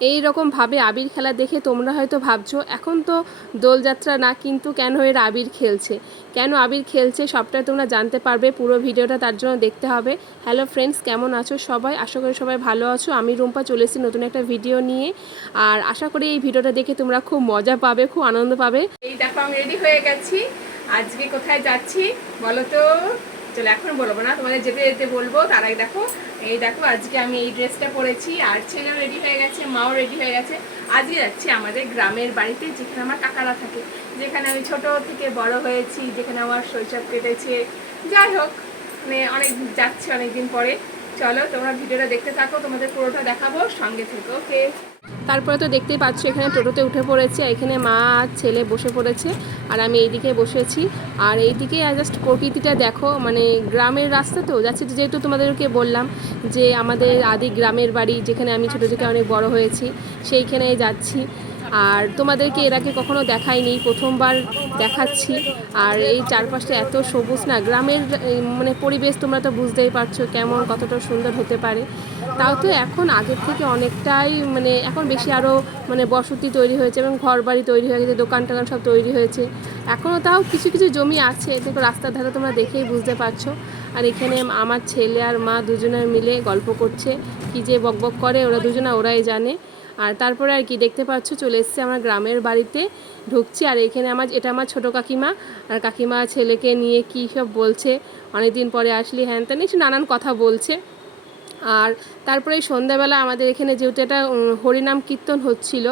এই রকমভাবে আবির খেলা দেখে তোমরা হয়তো ভাবছো এখন তো দোলযাত্রা না, কিন্তু কেন এরা আবির খেলছে, কেন আবির খেলছে সবটাই তোমরা জানতে পারবে পুরো ভিডিওটা, তার জন্য দেখতে হবে। হ্যালো ফ্রেন্ডস, কেমন আছো সবাই? আশা করি সবাই ভালো আছো। আমি রুম্পা চলে এসেছি নতুন একটা ভিডিও নিয়ে, আর আশা করি এই ভিডিওটা দেখে তোমরা খুব মজা পাবে, খুব আনন্দ পাবে। এই দেখো আমি রেডি হয়ে গেছি। আজকে কোথায় যাচ্ছি বলো তো? চলো এখন বলবো না, তোমাদের যেতে যেতে বলবো। তার আগে দেখো, এই দেখো আজকে আমি এই ড্রেসটা পরেছি, আর ছেলেও রেডি হয়ে গেছে, মাও রেডি হয়ে গেছে। আজকে যাচ্ছি আমাদের গ্রামের বাড়িতে, যেখানে আমার কাকারা থাকে, যেখানে আমি ছোট থেকে বড় হয়েছি, যেখানে আমার শৈশব কেটেছে। যাই হোক, মানে অনেক যাচ্ছি অনেকদিন পরে। চলো তোমরা ভিডিওটা দেখতে থাকো, তোমাদের পুরোটা দেখাবো, সঙ্গে থেকো। ওকে। তারপরে তো দেখতেই পাচ্ছ এখানে টোটোতে উঠে পড়েছে, এখানে মা আর ছেলে বসে পড়েছে, আর আমি এইদিকে বসেছি। আর এইদিকে জাস্ট প্রকৃতিটা দেখো, মানে গ্রামের রাস্তা তো যাচ্ছে, যেহেতু তোমাদেরকে বললাম যে আমাদের আদি গ্রামের বাড়ি, যেখানে আমি ছোটো থেকে অনেক বড় হয়েছি, সেইখানেই যাচ্ছি। আর তোমাদেরকে এর আগে কখনো দেখাইনি, প্রথমবার দেখাচ্ছি। আর এই চারপাশটা এত সবুজ না, গ্রামের মানে পরিবেশ তোমরা তো বুঝতেই পারছো কেমন, কতটা সুন্দর হতে পারে। তাও তো এখন আগের থেকে অনেকটাই, মানে এখন বেশি আরও মানে বসতি তৈরি হয়েছে এবং ঘর বাড়ি তৈরি হয়ে গেছে, দোকান টোকান সব তৈরি হয়েছে। এখনও তাও কিছু কিছু জমি আছে, দেখো রাস্তার ধারে তোমরা দেখেই বুঝতে পারছো। আর এখানে আমার ছেলে আর মা দুজনে মিলে গল্প করছে, কী যে বকবক করে ওরা দুজনা, ওরাই জানে। আর তারপরে আর কি দেখতে পাচ্ছ চলে এসছে আমার গ্রামের বাড়িতে, ঢুকছি। আর এখানে এটা আমার ছোটো কাকিমা, আর কাকিমা ছেলেকে নিয়ে কী সব বলছে, অনেকদিন পরে আসলি হ্যান ত্যান একটু নানান কথা বলছে। আর তারপরে সন্ধ্যাবেলা আমাদের এখানে যেহেতু এটা হরিনাম কীর্তন হচ্ছিল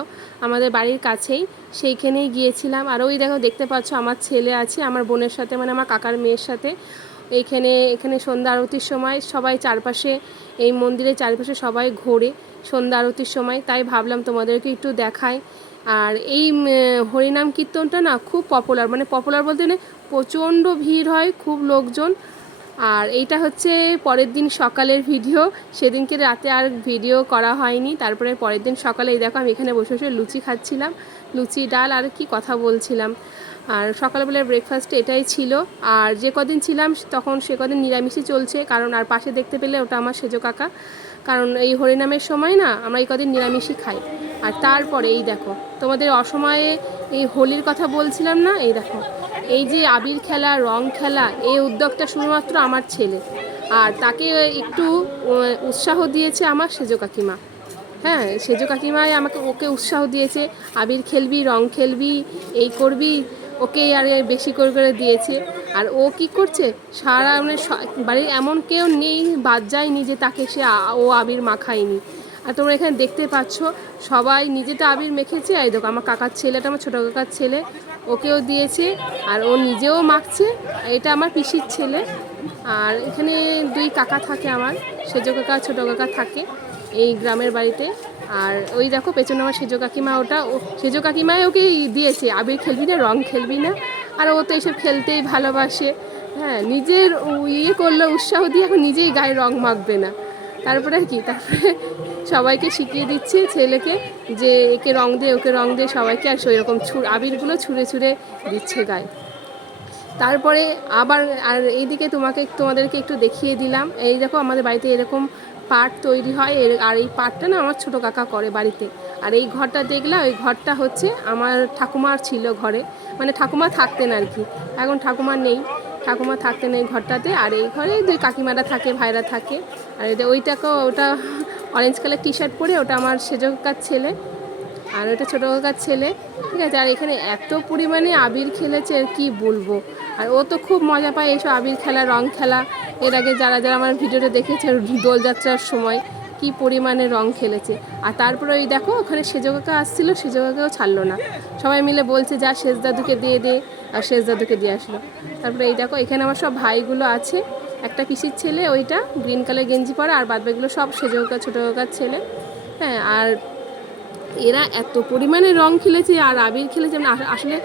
আমাদের বাড়ির কাছেই, সেইখানেই গিয়েছিলাম। আর ওই দেখো দেখতে পাচ্ছ আমার ছেলে আছে আমার বোনের সাথে, মানে আমার কাকার মেয়ের সাথে। এখানে সন্ধ্যা আরতির সময় সবাই চারপাশে, এই মন্দিরের চারপাশে সবাই ঘোরে সন্ধ্যা আরতির সময়, তাই ভাবলাম তোমাদেরকে একটু দেখাই। আর এই হরিনাম কীর্তনটা না খুব পপুলার, মানে পপুলার বলতে না প্রচণ্ড ভিড় হয়, খুব লোকজন। আর এইটা হচ্ছে পরের দিন সকালের ভিডিও, সেদিনকে রাতে আর ভিডিও করা হয়নি। তারপরে পরের দিন সকালে এই দেখো আমি এখানে বসে বসে লুচি খাচ্ছিলাম, লুচি ডাল আর কি কথা বলছিলাম। আর সকালবেলার ব্রেকফাস্টে এটাই ছিল। আর যে কদিন ছিলাম তখন সে কদিন নিরামিষই চলছে, কারণ আর পাশে দেখতে পেলে ওটা আমার সেজো কাকা, কারণ এই হরিনামের সময় না আমরা এই কদিন নিরামিষই খাই। আর তারপরে এই দেখো তোমাদের অসময়ে এই হোলির কথা বলছিলাম না, এই দেখো এই যে আবির খেলা, রং খেলা, এই উদ্যোগটা শুধুমাত্র আমার ছেলে, আর তাকে একটু উৎসাহ দিয়েছে আমার সেজো কাকিমা। হ্যাঁ, সেজো কাকিমাই ওকে উৎসাহ দিয়েছে, আবির খেলবি, রং খেলবি, এই করবি, ওকে আর বেশি করে করে দিয়েছে। আর ও কি করছে, সারা মানে বাড়ির এমন কেউ নেই বাদ যায়নি যে তাকে ও আবির মাখায়নি। আর তোমরা এখানে দেখতে পাচ্ছ সবাই নিজে তো আবির মেখেছে, এই দেখো আমার কাকার ছেলেটা, আমার ছোটো কাকার ছেলে, ওকেও দিয়েছে, আর ও নিজেও মাখছে। এটা আমার পিসির ছেলে। আর এখানে দুই কাকা থাকে আমার, সেজো কাকা ছোটো কাকা থাকে এই গ্রামের বাড়িতে। আর ওই দেখো পেছনে আমার সেজো কাকিমা, ওটা সেজো কাকিমাই ওকে দিয়েছে, আবির খেলবি না, রং খেলবি না। আর ও তো এইসব খেলতেই ভালোবাসে। হ্যাঁ, নিজের ইয়ে করলো উৎসাহ দিয়ে, এখন নিজেই গায়ে রং মাখবে না। তারপরে আর কি, তারপরে সবাইকে শিখিয়ে দিচ্ছে ছেলেকে যে একে রং দে, ওকে রং দে, সবাইকে আর সেই রকম আবিরগুলো ছুঁড়ে ছুঁড়ে দিচ্ছে গায়ে। তারপরে আবার আর এইদিকে তোমাদেরকে একটু দেখিয়ে দিলাম, এই দেখো আমাদের বাড়িতে এরকম পাট তৈরি হয়, আর এই পাটটা না আমার ছোটো কাকা করে বাড়িতে। আর এই ঘরটা দেখলাম, ওই ঘরটা হচ্ছে আমার ঠাকুমার ছিল ঘরে, মানে ঠাকুমা থাকতেন আর কি, এখন ঠাকুমা নেই, ঠাকুমা থাকতেন এই ঘরটাতে। আর এই ঘরে দুই কাকিমারা থাকে, ভাইরা থাকে। আর ওটা অরেঞ্জ কালার টি শার্ট পরে, ওটা আমার সেজো কাকার ছেলে, আর ওটা ছোটো কাকার ছেলে, ঠিক আছে। আর এখানে এত পরিমাণে আবির খেলেছে আর কি বলবো। আর ও তো খুব মজা পায় এইসব আবির খেলা, রং খেলা। এর আগে যারা যারা আমার ভিডিওটা দেখেছে দোলযাত্রার সময় কি পরিমাণে রং খেলেছে। আর তারপরে ওই দেখো ওখানে সেজো কাকা আসছিলো, সেজো কাকাও ছাড়লো না, সবাই মিলে বলছে যা শেষ দাদুকে দিয়ে দে, আর শেষ দাদুকে দিয়ে আসলো। তারপরে এই দেখো এখানে আমার সব ভাইগুলো আছে, একটা পিসির ছেলে ওইটা গ্রিন কালার গেঞ্জি পরা, আর বাদবাকিগুলো সব সেজো কাকা ছোটো কাকার ছেলে। হ্যাঁ, আর এরা এত পরিমাণে রং খেলেছে আর আবির খেলেছে, মানে আসলে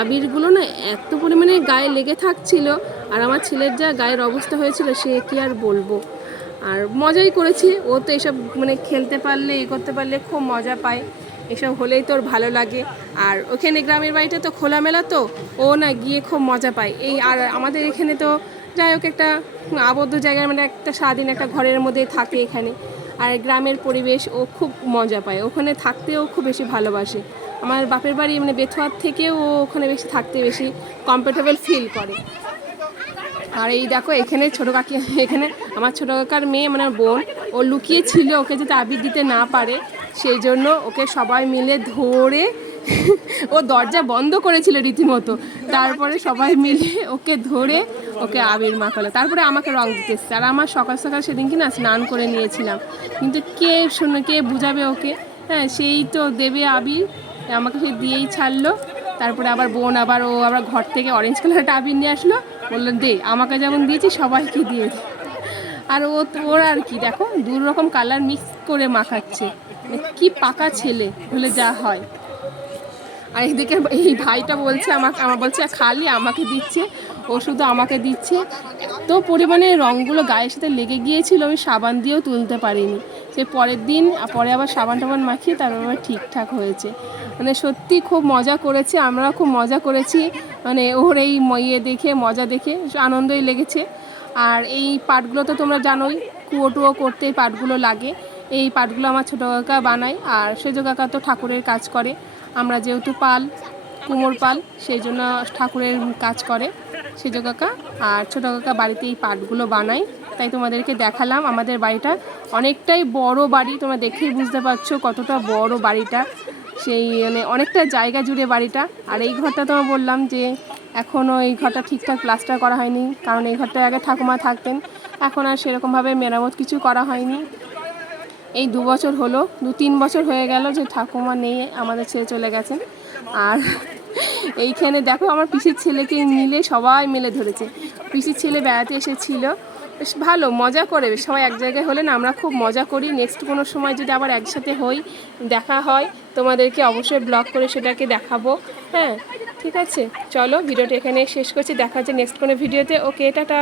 আবিরগুলো না এত পরিমাণে গায়ে লেগে থাকছিল, আর আমার ছেলের যা গায়ের অবস্থা হয়েছিল সে কি আর বলবো। আর মজাই করেছি, ও তো এসব মানে খেলতে পারলে, করতে পারলে খুব মজা পায়, এসব হলেই তোর ভালো লাগে। আর ওখানে গ্রামের বাড়িটা তো খোলামেলা, তো ও না গিয়ে খুব মজা পায়। আর আমাদের এখানে তো যাই হোক একটা আবদ্ধ জায়গায়, মানে একটা স্বাধীন একটা ঘরের মধ্যে থাকে এখানে। আর গ্রামের পরিবেশ ও খুব মজা পায়, ওখানে থাকতেও খুব বেশি ভালোবাসে। আমার বাপের বাড়ি মানে বেথুয়ার থেকেও ও ওখানে বেশি থাকতে বেশি কমফোর্টেবল ফিল করে। আর এই দেখো এখানে ছোটো কাকি, এখানে আমার ছোটো কাকার মেয়ে মানে বোন, ও লুকিয়ে ছিল ওকে যাতে আবির দিতে না পারে, সেই জন্য ওকে সবাই মিলে ধরে ও দরজা বন্ধ করেছিল রীতিমতো, তারপরে সবাই মিলে ওকে ধরে ওকে আবির মাখালো, তারপরে আমাকে রং দিতে এসছে। আর আমার সকাল সকাল সেদিনকে না স্নান করে নিয়েছিলাম, কিন্তু কে বুঝাবে ওকে, হ্যাঁ সেই তো দেবে আবির, আমাকে সে দিয়েই ছাড়লো। তারপরে আবার বোন ও আবার ঘর থেকে অরেঞ্জ কালারটা আবির নিয়ে আসলো, বললো দে আমাকে যেমন দিয়েছি সবাইকে দিয়ে দে। আর ওর আর কি দেখো 2 রকম কালার মিক্স করে মাখাচ্ছে, কি পাকা ছেলে হলে যা হয়। আর এদিকে এই ভাইটা বলছে আমার বলছে খালি আমাকে দিচ্ছে, ও শুধু আমাকে দিচ্ছে। এত পরিমাণে রঙগুলো গায়ের সাথে লেগে গিয়েছিল আমি সাবান দিয়েও তুলতে পারিনি, সে পরের দিন পরে আবার সাবান টাবান মাখিয়ে তারপর আবার ঠিকঠাক হয়েছে। মানে সত্যি খুব মজা করেছে, আমরা খুব মজা করেছি, মানে ওর এই দেখে মজা দেখে আনন্দই লেগেছে। আর এই পাটগুলো তো তোমরা জানোই, কুয়ো টুয়ো করতে এই পাটগুলো লাগে, এই পাটগুলো আমার ছোটো কাকা বানায়, আর সেজ কাকা তো ঠাকুরের কাজ করে। আমরা যেহেতু কুমোর পাল, সেই জন্য ঠাকুরের কাজ করে সেজ কাকা, আর ছোটো কাকা বাড়িতে এই পাটগুলো বানায়, তাই তোমাদেরকে দেখালাম। আমাদের বাড়িটা অনেকটাই বড় বাড়ি, তোমরা দেখেই বুঝতে পারছো কতটা বড় বাড়িটা, সেই মানে অনেকটা জায়গা জুড়ে বাড়িটা। আর এই ঘরটা তোমার বললাম যে এখনও এই ঘরটা ঠিকঠাক প্লাস্টার করা হয়নি, কারণ এই ঘরটায় আগে ঠাকুমা থাকতেন, এখন আর সেরকমভাবে মেরামত কিছু করা হয়নি। এই 2 বছর হলো, 2-3 বছর হয়ে গেল যে ঠাকুমা নেই, আমাদের ছেড়ে চলে গেছেন। আর এইখানে দেখো আমার পিসির ছেলেকে মিলে সবাই মিলে ধরেছে, পিসির ছেলে বেড়াতে এসেছিল, বেশ ভালো মজা করে, সবাই এক জায়গায় হলে না আমরা খুব মজা করি। নেক্সট কোনো সময় যদি আবার একসাথে হই, দেখা হয়, তোমাদেরকে অবশ্যই ব্লগ করে সেটাকে দেখাবো। হ্যাঁ ঠিক আছে, চলো ভিডিওটা এখানে শেষ করছি, দেখা হচ্ছে নেক্সট কোনো ভিডিওতে। ওকে, টাটা।